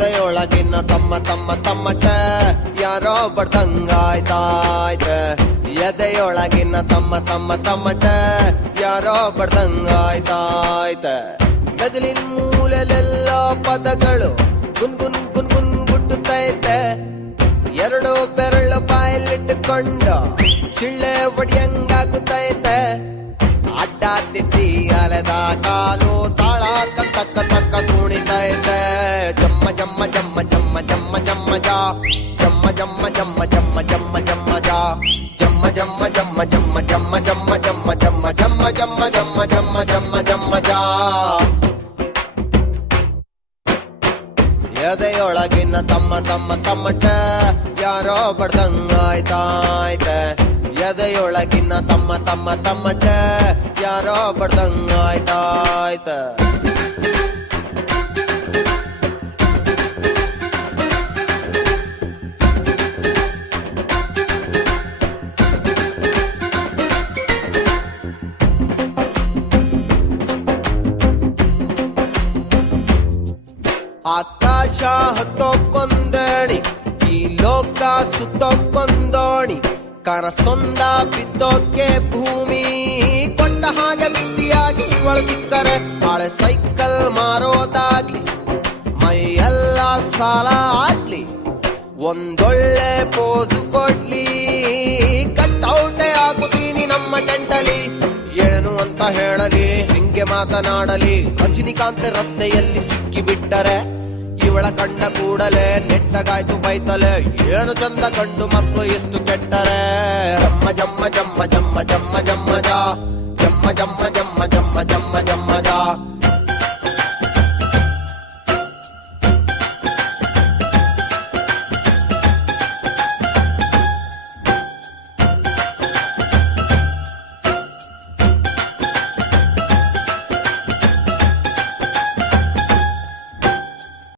ಎದೆಯೊಳಗಿನ ತಮ್ಮ ತಮ್ಮ ತಮ್ಮಟ ಯಾರೋ ಬಡ್ದಂಗಾಯ್ತಾಯ್ತ ಎದೆಯೊಳಗಿನ ತಮ್ಮ ತಮ್ಮ ತಮ್ಮಟ ಯಾರೋ ಬಡ್ದಂಗಾಯ್ತಾಯ್ತ ಮೆದುಳಿನ ಮೂಲೆಲೆಲ್ಲ ಪದಗಳು ಗುನ್ ಗುನ್ ಗುನ್ ಗುನ್ ಗುಟ್ಟುತ್ತೈತೆ ಎರಡು ಬೆರಳು ಬಾಯಲ್ಲಿಟ್ಟುಕೊಂಡು ಶಿಳ್ಳೆ ಒಡಿಯಂಗಾಗುತ್ತೈತೆ ಅಡ್ಡ ತಿಟ್ಟಿ ಅಲೆದ ಕಾಲು ತಾಳ ತಕ್ಕ ತಕ್ಕ ಕುಣಿತೈತೆ ಜಮ್ಮ ಜಮ್ಮ ಜಮ್ಮ ಜಮ್ಮ ಜಮ್ಮ ಜಮ್ಮ ಜಾ ಜಮ್ಮ ಜಮ್ಮ ಜಮ್ಮ ಜಮ್ಮ ಜಮ್ಮ ಜಮ್ಮ ಜಾ ಜಮ್ಮ ಜಮ್ಮ ಜಮ್ಮ ಜಮ್ಮ ಜಮ್ಮ ಜಮ್ಮ ಜಮ್ಮ ಜಮ್ಮ ಜಮ್ಮ ಜಮ್ಮ ಜಮ್ಮ ಜಮ್ಮ ಜಮ್ಮ ಜಮ್ಮ ಜಾ ಎದೆಯೊಳಗಿನ ತಮ್ಮ ತಮ್ಮ ತಮ್ಮಟ ಯಾರೋ ಬಡ್ದಂಗಾಯ್ತಾಯ್ತ ಎದೆಯೊಳಗಿನ ತಮ್ಮ ತಮ್ಮ ತಮ್ಮಟ ಯಾರೋ ಬಡ್ದಂಗಾಯ್ತಾಯ್ತ ಆಕಾಶ ಹತ್ತೋಕೊಂದಣಿ ಈ ಲೋಕ ಸುತ್ತೋಕೊಂದೋಣಿ ಕನಸೊಂದ ಬಿದ್ದೋಕೆ ಭೂಮಿ ಕೊಟ್ಟ ಹಾಗೆ ಬಿಟ್ಟಿಯಾಗಿ ಇವಳು ಸಿಕ್ಕರೆ ಹಳೆ ಸೈಕಲ್ ಮಾರೋದಾಗ್ಲಿ ಮೈಯೆಲ್ಲ ಸಾಲ ಆಗ್ಲಿ ಒಂದೊಳ್ಳೆ ಪೋಸು ಕೊಡ್ಲಿ ಕಟ್ಔಟೆ ಆಗುತ್ತೀನಿ ನಮ್ಮ ಟೆಂಟಲಿ ಏನು ಅಂತ ಹೇಳಲಿ ಹಿಂಗೆ ಮಾತನಾಡಲಿ ರಜನಿಕಾಂತ್ ರಸ್ತೆಯಲ್ಲಿ ಸಿಕ್ಕಿ ಬಿಟ್ಟರೆ ಇವಳ ಕಂಡ ಕೂಡಲೇ ನೆಟ್ಟಗಾಯ್ತು ಬೈತಲೆ ಏನು ಚಂದ ಕಂಡು ಮಕ್ಕಳು ಎಷ್ಟು ಕೆಟ್ಟರೆ ಜಮ್ಮ ಜಮ್ಮ ಜಮ್ಮ ಜಮ್ಮ ಜಮ್ಮ ಜಮ್ಮ ಜಾ ಜಮ್ಮ ಜಮ್ಮ ಜಮ್ಮ ಜಮ್ಮ ಜಮ್ಮ ಜಮ್ಮ ಜಾ